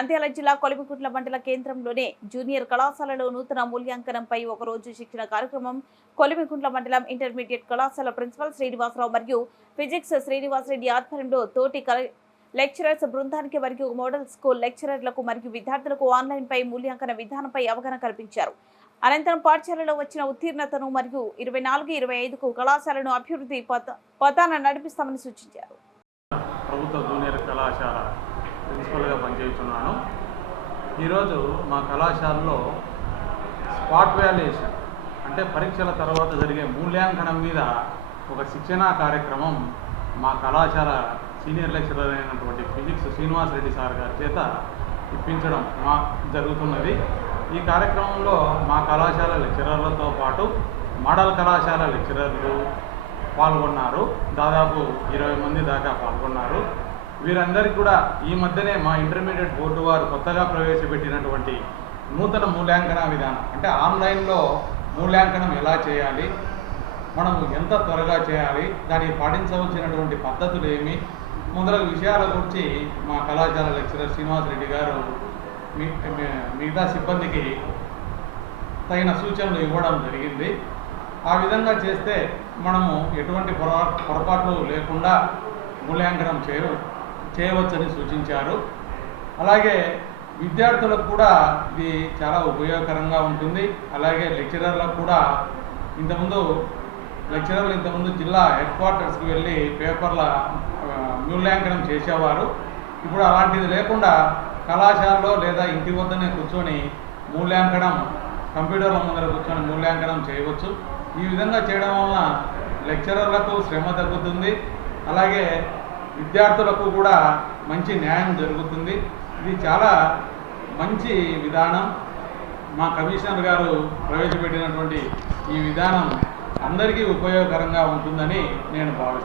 నంద్యాల జిల్లా కొలిమిగుంట్ల మండల కేంద్రంలోని జూనియర్ కళాశాలలో నూతన మూల్యాంకనంపై ఒకరోజు శిక్షణ కార్యక్రమం కొలిమిగుంట్ల మండలం ఇంటర్మీడియట్ కళాశాల ప్రిన్సిపల్ శ్రీనివాసరావు మరియు ఫిజిక్స్ శ్రీనివాసరెడ్డి ఆధ్వర్యంలో తోటి లెక్చరర్స్ బృందానికి మరియు మోడల్ స్కూల్ లెక్చరర్లకు మరియు విద్యార్థులకు ఆన్లైన్ పై మూల్యాంకన విధానంపై అవగాహన కల్పించారు. అనంతరం పాఠశాలలో వచ్చిన ఉత్తీర్ణతను మరియు 24-25కు కళాశాలను అభివృద్ధి పథాన నడిపిస్తామని సూచించారు. ప్రభుత్వ జూనియర్ కళాశాల ప్రిన్సిపల్గా పనిచేస్తున్నాను. ఈరోజు మా కళాశాలలో స్పాట్ వాల్యుయేషన్ అంటే పరీక్షల తర్వాత జరిగే మూల్యాంకనం మీద ఒక శిక్షణా కార్యక్రమం మా కళాశాల సీనియర్ లెక్చరర్ అయినటువంటి ఫిజిక్స్ శ్రీనివాసరెడ్డి సార్ గారి చేత ఇప్పించడం జరుగుతున్నది. ఈ కార్యక్రమంలో మా కళాశాల లెక్చరర్లతో పాటు మోడల్ కళాశాల లెక్చరర్లు పాల్గొన్నారు. దాదాపు 20 మంది దాకా పాల్గొన్నారు. వీరందరికీ కూడా ఈ మధ్యనే మా ఇంటర్మీడియట్ బోర్డు వారు కొత్తగా ప్రవేశపెట్టినటువంటి నూతన మూల్యాంకన విధానం అంటే ఆన్లైన్లో మూల్యాంకనం ఎలా చేయాలి, మనము ఎంత త్వరగా చేయాలి, దానికి పాటించవలసినటువంటి పద్ధతులు ఏమి మొదలగు విషయాల గురించి మా కళాశాల లెక్చరర్ శ్రీనివాసరెడ్డి గారు మిగతా సిబ్బందికి తగిన సూచనలు ఇవ్వడం జరిగింది. ఆ విధంగా చేస్తే మనము ఎటువంటి పొరపాట్లు లేకుండా మూల్యాంకనం చేయవచ్చని సూచించారు. అలాగే విద్యార్థులకు కూడా ఇది చాలా ఉపయోగకరంగా ఉంటుంది. అలాగే లెక్చరర్లకు కూడా లెక్చరర్లు ఇంతకుముందు జిల్లా హెడ్ క్వార్టర్స్కి వెళ్ళి పేపర్ల మూల్యాంకనం చేసేవారు. ఇప్పుడు అలాంటిది లేకుండా కళాశాలలో లేదా ఇంటి వద్దనే కూర్చొని మూల్యాంకనం కంప్యూటర్ల ముందర కూర్చొని మూల్యాంకనం చేయవచ్చు. ఈ విధంగా చేయడం వలన లెక్చరర్లకు శ్రమ తగ్గుతుంది. అలాగే విద్యార్థులకు కూడా మంచి న్యాయం జరుగుతుంది. ఇది చాలా మంచి విధానం. మా కమిషనర్ గారు ప్రవేశపెట్టినటువంటి ఈ విధానం అందరికీ ఉపయోగకరంగా ఉంటుందని నేను భావిస్తున్నాను.